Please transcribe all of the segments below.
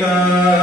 ਮੀਤਾ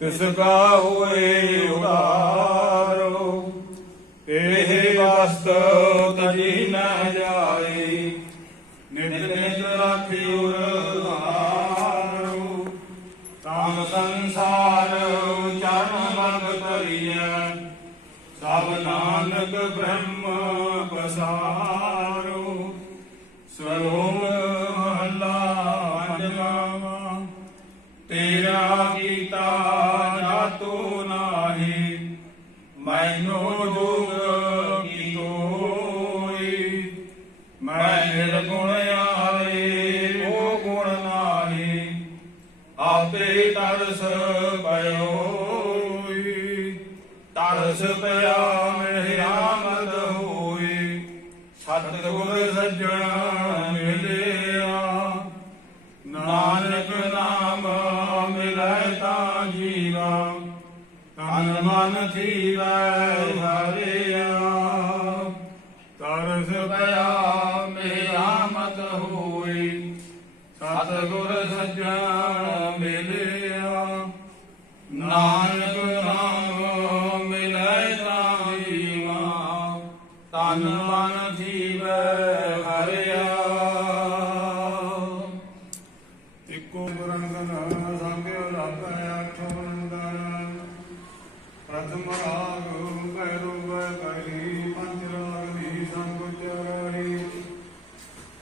ਤਿਸ ਕਾ ਹੋਏ ਉਦਾਰੋ। ਤਜੀ ਨ ਜਾਏ। ਨਿਤ ਨਿਤ ਰਾਖਿਓ ਆਪੇ ਤਰਸ ਪਇਓਈ ਤਰਸ ਪਿਆ ਮੇਰੀ ਹੋਈ। ਸਤਿਗੁਰ ਸੱਜਣ ਮਿਲਿਆ। ਨਾਨਕ ਨਾਮ ਮਿਲੈ ਤਾਂ ਜੀਵਾ। ਤਨ ਮਨ ਥੀਵੈ ਹਰਿਆ ਤਨ ਮਨ ਥੀਵੈ ਹਰਿਆ। ਇੱਕੋ ਗੁਰੰਗਨ ਸੰਗਿਓ ਲਾਭੈ ਆਠੋ ਨੰਦਨ ਪ੍ਰਥਮ ਰਾਗ ਭੈਰੋ ਬੈ ਕਰੀ, ਪੰਜ ਰਾਗ ਨੀ ਸੰਗ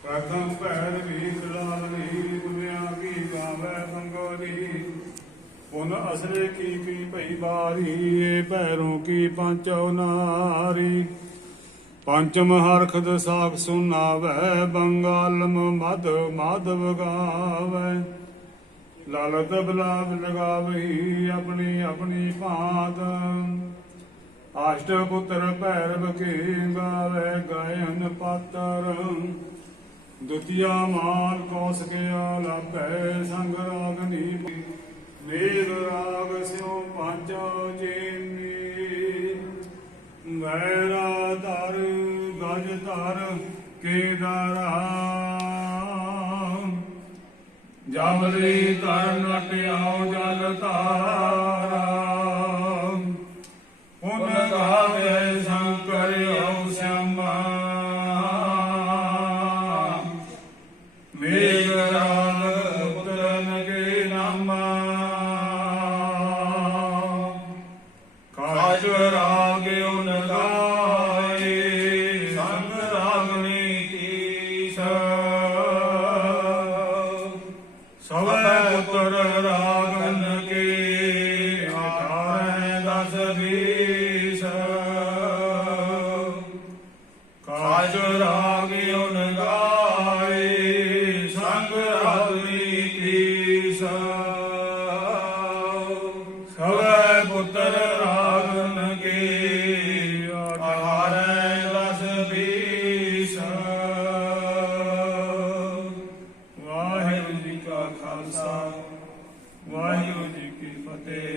ਪ੍ਰਥਮ ਭੈਰ ਵੀ ਸਲਾਵਨੀ ਦੁਨਿਆ ਕੀ ਗਾਵੈ ਸੰਗੋਰੀ। ਪੁਨ ਅਸਰੇ ਕੀ ਕੀ ਭਈ ਬਾਰੀ ਏ ਭੈਰੋਂ ਕੀ ਪੰਚੋ ਨਾਰੀ। ਪੰਚਮ ਹਰਖਦ ਸਾਖ ਸੁਨਾਵੈ ਬੰਗਾਲਮ ਮਦ ਮਾਧਵ ਗਾਵੈ। ਲਾਲਤ ਬਲਾਬ ਲਗਾਵਹੀ ਆਪਣੀ ਆਪਣੀ ਭਾਤ। ਆਸ਼ਟ ਪੁੱਤਰ ਭੈਰਵ ਕੀ ਗਾਵੇ, ਗਾਇਨ ਪਾਤਰ। ਦੁਤੀਆ ਮਾਲ ਕੋਸ ਗਿਆ, ਲਾਭੈ ਸੰਗ ਰਾਗਨੀ। ਮੇਘ ਰਾਗ ਸਿਉ ਪਾਂਚੋ ਜੀਨੀ। ਵੈਰਾ ਧਰ ਗਜ ਧਰ ਕੇਦਾਰਾ ਜਮਲੀ ਧਰ ਨਟਿਆਉ ਜਲ ਤਾਰਾ ਸਵੈ Amen.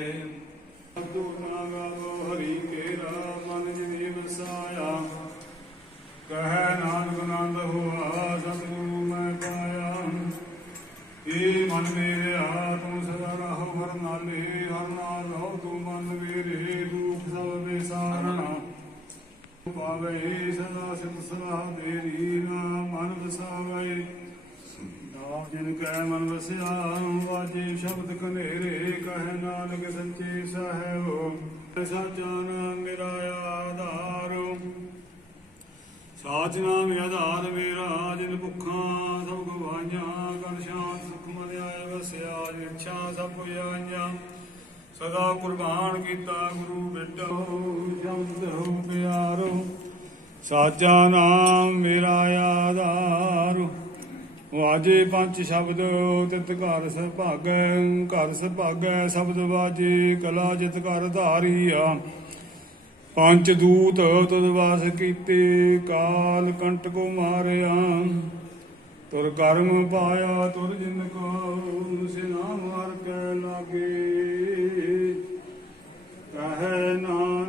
ਸਾਚ ਨਾਮ ਆਧਾਰ ਮੇਰਾ, ਜਿਨ ਭੁੱਖਾਂ ਸਭ ਗਵਾਈਆਂ ਕਰ ਸ਼ਾਂਤ ਸੁਖ ਮਨ ਵਸਿਆ ਇੱਛਾ ਸਭ ਕੋਈ ਸਦਾ ਕੁਰਬਾਨ ਕੀਤਾ ਗੁਰੂ ਬਿਟੋ ਜੰਦ ਹੋ ਪਿਆਰੋ। ਸਾਚਾ ਨਾਮ ਮੇਰਾ ਆਧਾਰ। ਵਾਜੇ ਪੰਜ ਸ਼ਬਦ, ਤਿਤ ਘਰ ਸਭਾਗੈ ਘਰ ਸਭਾਗੈ, ਸ਼ਬਦ ਵਾਜੇ ਕਲਾ ਜਿਤ ਕਰ ਧਾਰੀ ਆ ਪੰਜ ਦੂਤ ਤਦ ਵਾਸ ਕੀਤੇ, ਕਾਲ ਕੰਟ ਕੋ ਮਾਰਿਆ। ਤੁਰ ਕਰਮ ਪਾਇਆ, ਤੁਰ ਜਿਨ ਕੋ ਸਿਨਾ ਮਾਰ ਕੈ ਲਾਗੇ। ਕਹੈ ਨਾ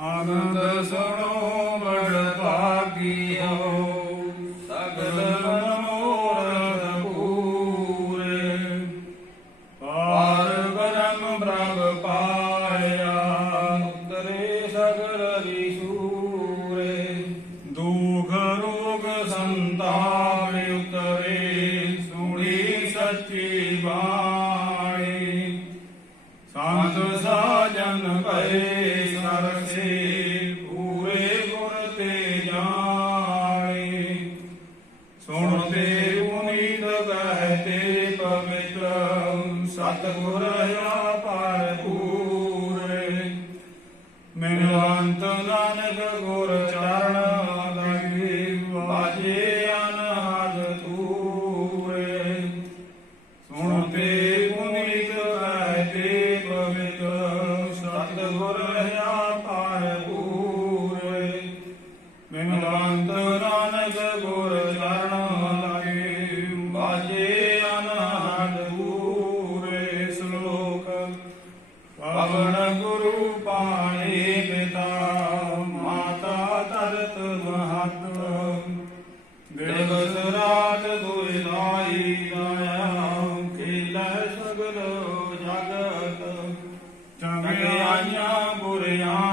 ਆਨੰਦ ਸੁਣੋ ਮੜ ਭਾਗੀਓ। Sanya Buryan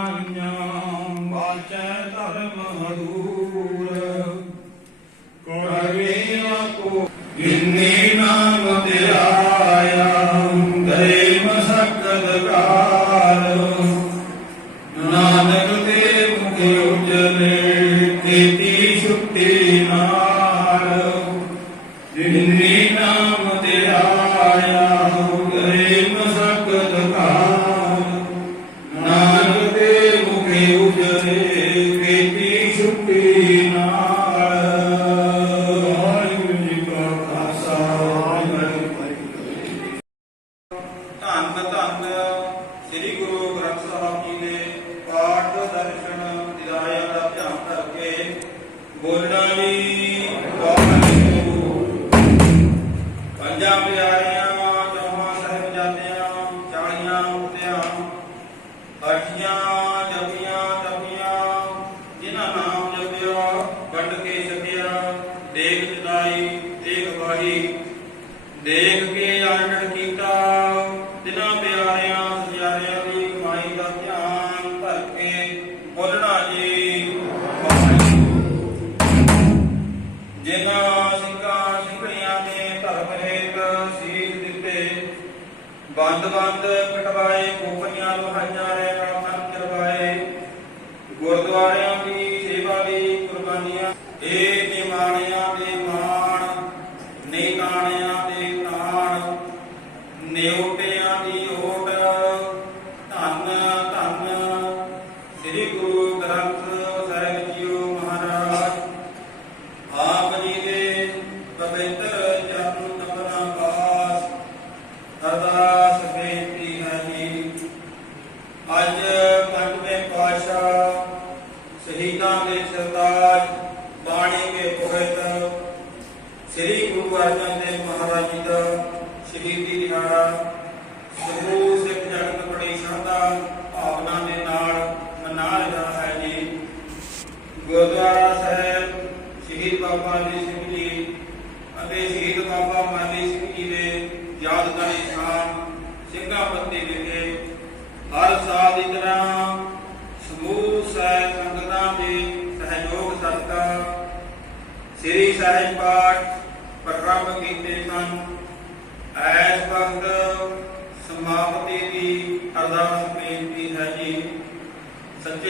ਦੇਖ ਕੇ ਆਨੰਦ ਕੀਤਾ। ਜਿਨ੍ਹਾਂ ਪਿਆਰਿਆਂ ਸਿਆਰਿਆਂ ਦੀ ਕਮਾਈ ਦਾ ਧਿਆਨ ਧਰ ਕੇ ਬੋਲਣਾ ਜੀ ਜਿਨ੍ਹਾਂ ਸਿੰਘਾਂ ਸਿੰਘਣੀਆਂ ਨੇ ਧਰਮ ਹੇਤ ਸੀਸ ਦਿੱਤੇ ਬੰਦ ਬੰਦ ਕਟਵਾਏ ਕੋਪਨੀਆਂ ਲੋਹਾਈਆਂ ਨੇ ਕੰਮ ਕਰਵਾਏ, ਗੁਰਦੁਆਰਿਆਂ ਦੀ ਸੇਵਾ ਲਈ ਕੁਰਬਾਨੀਆਂ, ਇਹ ਨਿਮਾਣਿਆਂ ਦੇ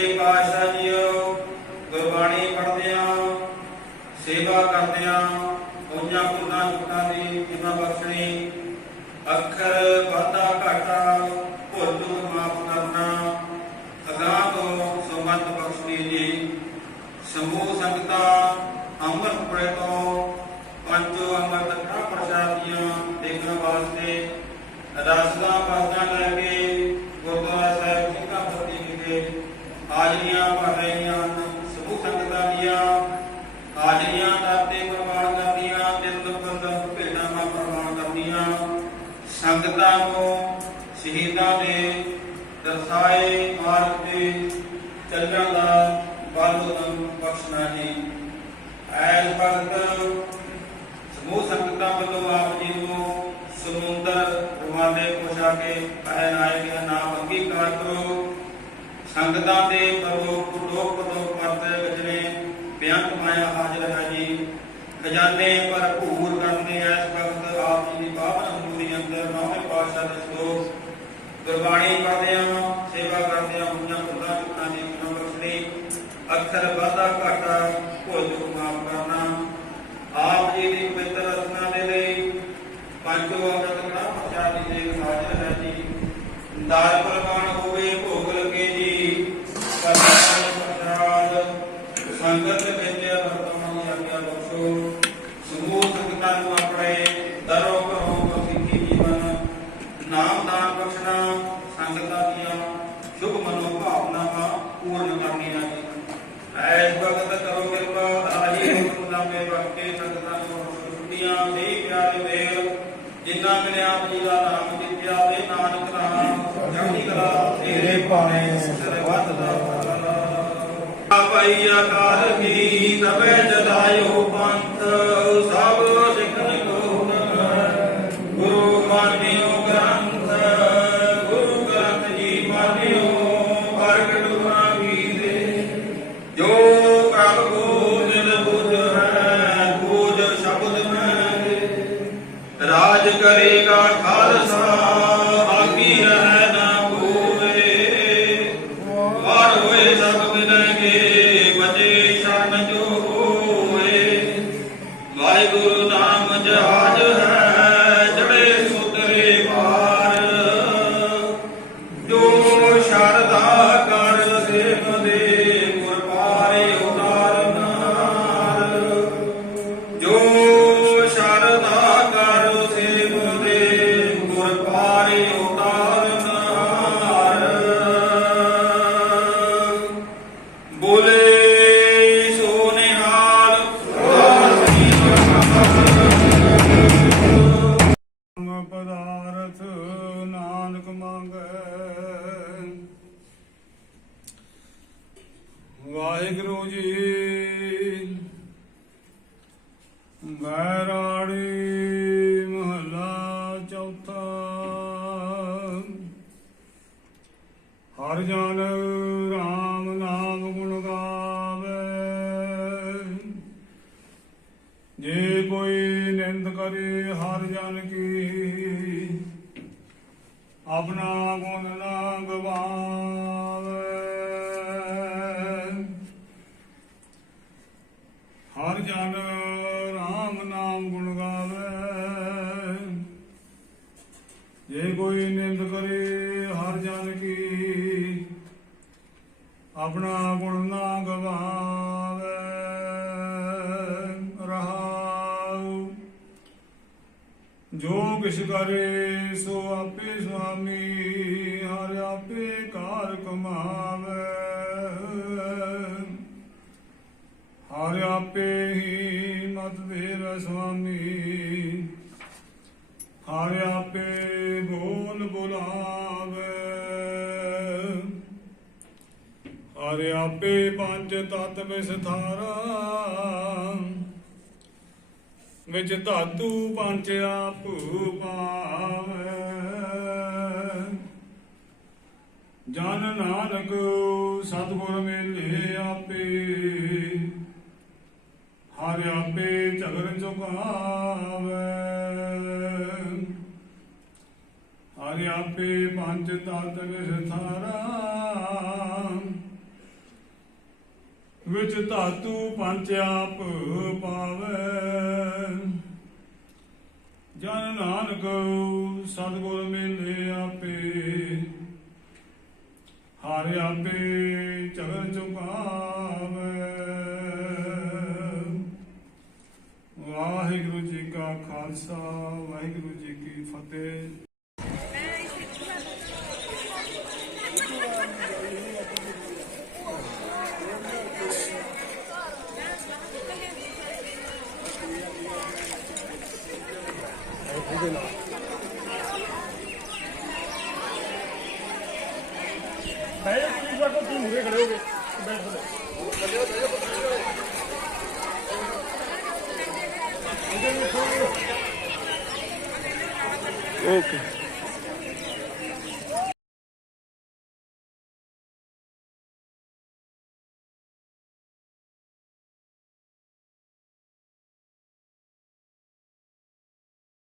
ਸੱਚੇ ਪਾਤਸ਼ਾਹ ਜੀਓ ਗੁਰਬਾਣੀ ਪੜ੍ਹਦਿਆਂ, ਸੇਵਾ ਕਰਦਿਆਂ, ਉਹਨਾਂ ਪੁਰਨਾ ਚੁੱਕਾਂ ਦੀ ਕਿਰਪਾ ਬਖਸ਼ਣੀ। ਅੱਖਰ ਵਾਧਾ ਘਾਟਾ, ਭੁੱਲ ਮਾਫ ਕਰਨਾ, ਅਗਾਹ ਤੋਂ ਸਮਤ ਬਖਸ਼ਣੀ ਜੀ। ਸਮੂਹ ਸੰਗਤਾਂ, ਅੰਮ੍ਰਿਤਪੁਰੇ ਤੋਂ ਪੰਜੋ ਅੰਮ੍ਰਿਤ ਕੜਾ ਪ੍ਰਸ਼ਾਦੀਆਂ ਦੇਖਣ ਵਾਸਤੇ ਰਸਦਾਂ ਪਾਸਾਂ ਲੈ ਕੇ ਹਾਜ਼ਰੀਆਂ ਦਾਤੇ ਪ੍ਰਵਾਨ ਕਰਦੀਆਂ ਦਿਨ ਦੁਪੰਦ ਭੇਟਾਂ ਦਾ ਪ੍ਰਵਾਨ ਕਰਦੀਆਂ। ਸੰਗਤਾਂ ਨੂੰ ਸ਼ਹੀਦਾਂ ਦੇ ਦਰਸਾਏ ਮਾਰਗ ਤੇ ਚੱਲਣ ਦਾ ਬਲ ਉਦਮ ਬਖਸ਼ਣਾ ਜੀ ਐਸ ਭਗਤ ਸਮੂਹ ਸੰਗਤਾਂ ਵੱਲੋਂ ਆਪ ਜੀ ਨੂੰ ਸਮੁੰਦਰ ਰਵਾਲੇ ਪਹੁੰਚਾ ਕੇ ਪਹਿਨਾਏ ਗਿਆ ਨਾਮ ਅੰਗੀਕਾਰ ਕਰੋ। ਸੰਗਤਾਂ ਦੇ ਪ੍ਰਭੂ ਲੋਕ ਪ੍ਰਲੋਕ ਮਰਤੇ ਵਿਚਲੇ ਬਿਆੰਤ ਮਾਇਆ ਹਾਜ਼ਰ ਹੈ ਜੀ। ਖਜ਼ਾਨੇ ਭਰਪੂਰ ਕਰਨੇ ਐਸ ਵਕਤ ਆਪ ਜੀ ਦੀ ਪਾਵਨ ਅੰਗੂਰੀ ਅੰਦਰ ਨੌਵੇਂ ਪਾਤਸ਼ਾਹ ਦੇ ਸਲੋਕ ਗੁਰਬਾਣੀ ਪੜ੍ਹਦਿਆਂ ਸੇਵਾ ਕਰਦਿਆਂ ਉਹਨਾਂ ਪੁੱਤਾਂ ਚੁੱਕਾਂ ਦੀ ਕਿਰਪਾ ਬਖਸ਼ਣੀ ਅਕਸਰ ਵਾਧਾ ਘਾਟਾ ਭੁੱਲ ਚੁੱਕ ਮਾਫ ਕਰਨਾ। ਆਪ ਜੀ ਦੀ ਪਵਿੱਤਰ ਰਸਨਾ ਦੇ ਲਈ ਪੰਜੋ ਅੰਮ੍ਰਿਤ ਕੜਾ ਪ੍ਰਸ਼ਾਦ ਦੀ ਦੇਖ ਹਾਜ਼ਰ ਹੈ ਜੀ। ਦਾਲ ਨਾਮ ਦਾਨ ਬਖਸ਼ਣਾ ਸੰਗਤਾਂ ਦੀਆਂ ਸ਼ੁਭ ਮਨੋ ਭਾਵਨਾਵਾਂ ਪੂਰਨ ਕਰਨੀਆਂ ਜੀ ਐਸ ਵਕਤ ਕਰੋ ਕਿਰਪਾ ਆਹੀ ਹੁਕਮ ਨਾਮੇ ਵਕਤੇ ਸੰਗਤਾਂ ਨੂੰ ਛੁੱਟੀਆਂ ਦੇ ਪਿਆਰੇ ਮੇਲ ਜਿਨ੍ਹਾਂ ਮਿਲੇ ਆਪ ਜੀ ਦਾ ਨਾਮ ਜਿਤਿਆ ਦੇ ਨਾਨਕ ਨਾਮ ਚੜ੍ਹਦੀ ਕਲਾ ਤੇਰੇ ਭਾਣੇ ਸਰਬੱਤ ਦਾ ਭਾਈ ਆਕਾਰ ਕੀ ਸਭੇ ਜਦਾਇਓ Saturday. ਜੇ ਕੋਈ ਨਿੰਦ ਕਰੇ ਹਰ ਜਨ ਕੀ, ਆਪਣਾ ਗੁਣ ਨਾ ਗਵਾਵੇ, ਰਹਾਉ। ਜੋ ਕਿਛ ਕਰੇ ਸੋ ਆਪੇ ਸੁਆਮੀ, ਹਰ ਆਪੇ ਕਾਰ ਕਮਾਵੇ। ਹਰ ਆਪੇ ਹੀ ਮਤ ਦੇਵ ਸੁਆਮੀ ਹਰ ਆਪੇ ਬੋਲ ਬੁਲਾਵੇ। ਹਰਿ ਆਪੇ ਪੰਜ ਤਤ ਵਿਸਥਾਰਾ, ਵਿੱਚ ਧਾਤੂ ਪੰਜ ਆਪ ਪਾਵੈ। ਜਨ ਨਾਨਕ ਸਤਿਗੁਰ ਮੇਲੇ ਆਪੇ, ਹਰਿ ਆਪੇ ਝਗਰ ਚੁਕਾਵੇ। ਆਪੇ ਪੰਜ ਤਤ ਵਿਸਥਾਰਾ ਵਿੱਚ ਧਾਤੂ ਪੰਜ ਆਪ ਪਾਵੇ। ਜਨ ਨਾਨਕ ਸਤਿਗੁਰ ਮੇਲੇ ਆਪੇ। ਹਰਿ ਆਪੇ ਝਗਰ ਚੁਕਾਵੇ। ਵਾਹਿਗੁਰੂ ਜੀ ਕਾ ਖਾਲਸਾ, ਵਾਹਿਗੁਰੂ ਜੀ ਕੀ ਫਤਿਹ। Juggernaut.